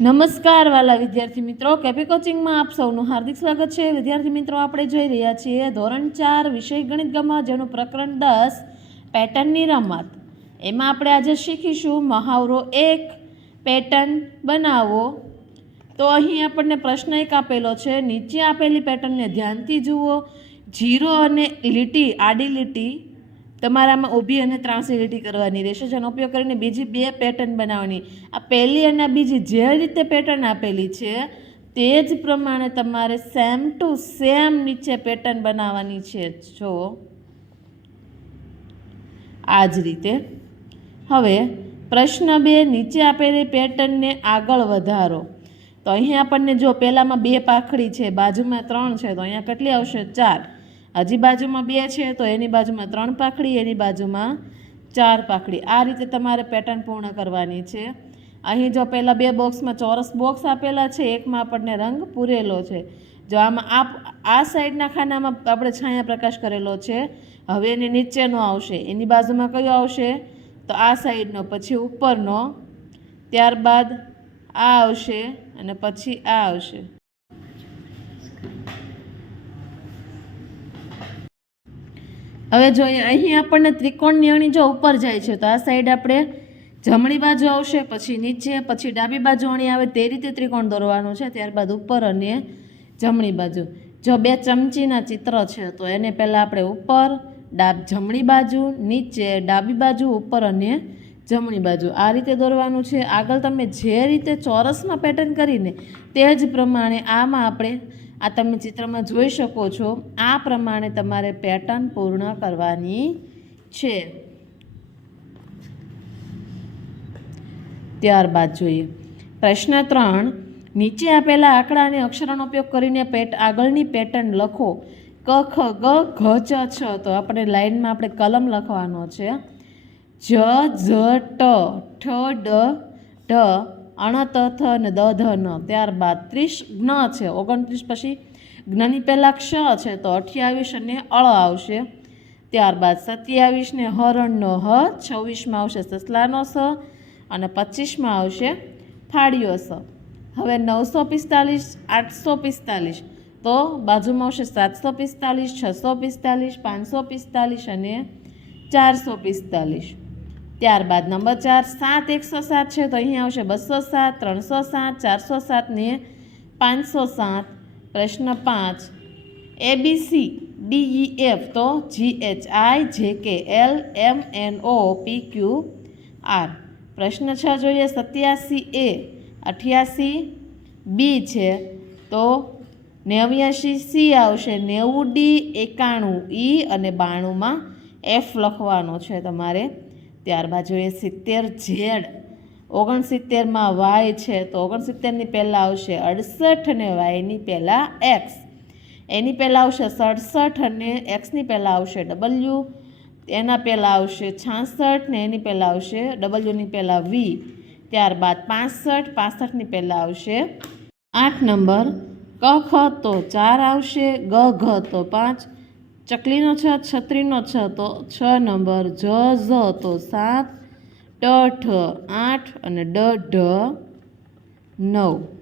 નમસ્કાર વાલા વિદ્યાર્થી મિત્રો. કેપી કોચિંગમાં આપ સૌનું હાર્દિક સ્વાગત છે. વિદ્યાર્થી મિત્રો, આપણે જોઈ રહ્યા છીએ ધોરણ ચાર વિષય ગણિત ગમત જેનું પ્રકરણ દસ, પેટર્નની રમત. એમાં આપણે આજે શીખીશું મહાવરો એક, પેટર્ન બનાવો. તો અહીં આપણને પ્રશ્ન એક આપેલો છે. નીચે આપેલી પેટર્નને ધ્યાનથી જુઓ. જીરો અને લીટી, આડી લીટી તમારામાં ઊભી અને ત્રાંસી લીટી કરવાની રહેશે. જેનો ઉપયોગ કરીને બીજી બે પેટર્ન બનાવવાની. આ પહેલી અને બીજી જે રીતે પેટર્ન આપેલી છે, તે જ પ્રમાણે તમારે સેમ ટુ સેમ નીચે પેટર્ન બનાવવાની છે. જો આ જ રીતે. હવે, પ્રશ્ન બે, નીચે આપેલી પેટર્નને આગળ વધારો. તો અહીં આપણને જો પહેલાંમાં બે પાખડી છે, બાજુમાં ત્રણ છે, તો અહીંયા કેટલી આવશે? ચાર. હજી બાજુમાં બે છે, તો એની બાજુમાં ત્રણ પાખડી, એની બાજુમાં ચાર પાખડી. આ રીતે તમારે પેટર્ન પૂર્ણ કરવાની છે. અહીં જો પહેલાં બે બોક્સમાં ચોરસ બોક્સ આપેલા છે, એકમાં આપણને રંગ પૂરેલો છે. જો આમાં આપ, આ સાઈડના ખાનામાં આપણે છાયા પ્રકાશ કરેલો છે. હવે એની નીચેનો આવશે. એની બાજુમાં કયો આવશે? તો આ સાઈડનો પછી ઉપરનો. ત્યારબાદ આ આવશે અને પછી આ આવશે. હવે જોઈએ અહીં આપણને ત્રિકોણની અણી જો ઉપર જાય છે, તો આ સાઈડ આપણે જમણી બાજુ આવશે, પછી નીચે, પછી ડાબી બાજુ અણી આવે તે રીતે ત્રિકોણ દોરવાનું છે, ત્યારબાદ ઉપર અને જમણી બાજુ. જો બે ચમચીના ચિત્ર છે, તો એને પહેલાં આપણે ઉપર, ડાબ જમણી બાજુ, નીચે, ડાબી બાજુ, ઉપર અને જમણી બાજુ. આ રીતે દોરવાનું છે. આગળ તમે જે રીતે ચોરસમાં પેટર્ન કરીને તે જ પ્રમાણે આમાં આપણે આ તમે ચિત્રમાં જોઈ શકો છો. આ પ્રમાણે તમારે પેટર્ન પૂર્ણ કરવાની છે. ત્યારબાદ જોઈએ. પ્રશ્ન ત્રણ. નીચે આપેલા આંકડા અને અક્ષરોનો ઉપયોગ કરીને પેટ આગળની પેટર્ન લખો. ક, ખ, ગ, ઘ, ચ, છ. તો આપણે લાઇનમાં આપણે કલમ લખવાનો છે. જ, ઝ, ટ, ઠ, ડ, ઢ. અણ ત અને દ ધ ન. ત્યારબાદ ત્રીસ જ્ઞ છે. ઓગણત્રીસ પછી જ્ઞની પહેલાં ક્ષ છે. તો અઠ્યાવીસ અને અળ આવશે. ત્યારબાદ સત્યાવીસને હરણનો હ છવ્વીસમાં આવશે સસલાનો સ અને પચીસમાં આવશે ફાળીઓ સ. હવે નવસો પિસ્તાલીસ, આઠસો પિસ્તાલીસ. તો બાજુમાં આવશે સાતસો પિસ્તાલીસ, છસો પિસ્તાલીસ, પાંચસો પિસ્તાલીસ અને ચારસો પિસ્તાલીસ. ત્યારબાદ નંબર ચાર, સાત એકસો સાત છે, તો અહીંયા આવશે બસો સાત, ત્રણસો સાત, ચારસો સાત ને પાંચસો સાત. પ્રશ્ન પાંચ A B C D E F તો G H I J K L M N O P Q R પ્રશ્ન છ જોઈએ, સત્યાસી એ અઠ્યાસી બી છે, તો નેવ્યાસી સી આવશે, નેવું ડી એકાણું ઈ અને બાણુંમાં એફ લખવાનો છે તમારે. ત્યારબાદ જોઈએ સિત્તેર ઝેડ ઓગણસિત્તેરમાં વાય છે તો ઓગણસિત્તેરની પહેલાં આવશે અડસઠ અને વાયની પહેલાં એક્સ. એની પહેલાં આવશે સડસઠ અને એક્સની પહેલાં આવશે ડબલ્યુ. એના પહેલાં આવશે છાસઠ ને એની પહેલાં આવશે ડબલ્યુની પહેલાં વી. ત્યારબાદ પાસઠ, પાસઠની પહેલાં આવશે આઠ નંબર. ક, ખ તો ચાર આવશે, ગ, ઘ તો પાંચ. ચકલીનો છ, છત્રીનો છ, તો છ નંબર જ, ઝ, તો સાત ટ ઠ આઠ અને ડ, ઢ, નવ.